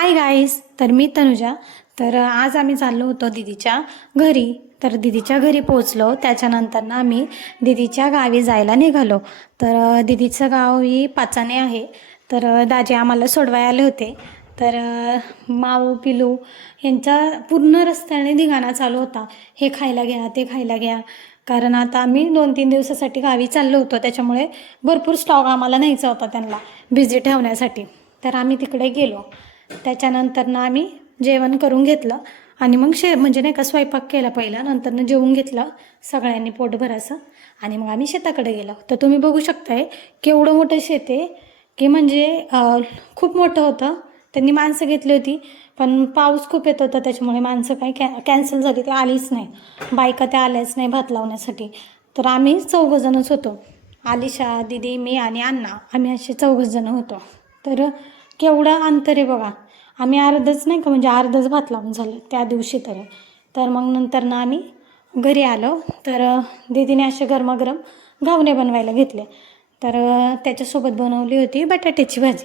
Hi guys, तर मी तनुजा. तर आज आम्ही चाललो होतो दीदीच्या घरी. तर दीदीच्या घरी पोचलो. त्याच्यानंतर ना आम्ही दीदीच्या गावी जायला निघालो. तर दीदीचं गाव ही पाचाने आहे. तर दाजी आम्हाला सोडवायला आले होते. तर माऊ पिलू यांचा पूर्ण रस्त्याने धिंगाणा चालू होता. हे खायला घ्या, ते खायला घ्या. कारण आता आम्ही 2-3 दिवसासाठी गावी चाललो होतो. त्याच्यामुळे भरपूर स्टॉक आम्हाला न्यायचा होता त्यांना बिझी ठेवण्यासाठी. तर आम्ही तिकडे गेलो. त्याच्यानंतर ना आम्ही जेवण करून घेतलं आणि मग म्हणजे नाही का स्वयंपाक केला पहिला, नंतरनं जेवून घेतलं सगळ्यांनी पोटभर असं. आणि मग आम्ही शेताकडे गेलो. तर तुम्ही बघू शकताय केवढं मोठं शेत आहे की म्हणजे खूप मोठं होतं. त्यांनी माणसं घेतली होती पण पाऊस खूप येत होता त्याच्यामुळे माणसं काही कॅन्सल झाली, ते आलीच नाही. बायका त्या आल्याच नाही भात लावण्यासाठी. तर आम्ही 4 जणच होतो. आलिशा, दीदी, मी आणि अण्णा, आम्ही असे 4 जण होतो. तर केवढं अंतर आहे बघा. आम्ही अर्धच नाही का म्हणजे अर्धच भात लावून झालं त्या दिवशी. तर मग नंतर ना आम्ही घरी आलो. तर दीदीने असे गरमागरम घावणे बनवायला घेतले. तर त्याच्यासोबत बनवली होती बटाट्याची भाजी.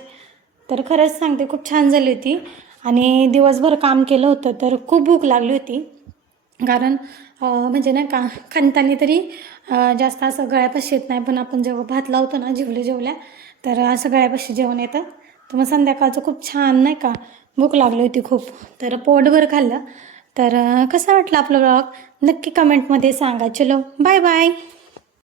तर खरंच सांगते खूप छान झाली होती. आणि दिवसभर काम केलं होतं तर खूप भूक लागली होती. कारण म्हणजे नाही का खणताना तरी जास्त असं गळ्यापाशी येत नाही, पण आपण जेव्हा भात लावतो ना जेवल्या तर असं गळ्यापाशी जेवण येतं. तर मग संध्याकाळचं खूप छान नाही का भूक लागली होती खूप. तर पोटभर खाल्लं. तर कसा वाटला आपला ब्लॉग नक्की कमेंटमध्ये सांगा. चलो बाय बाय.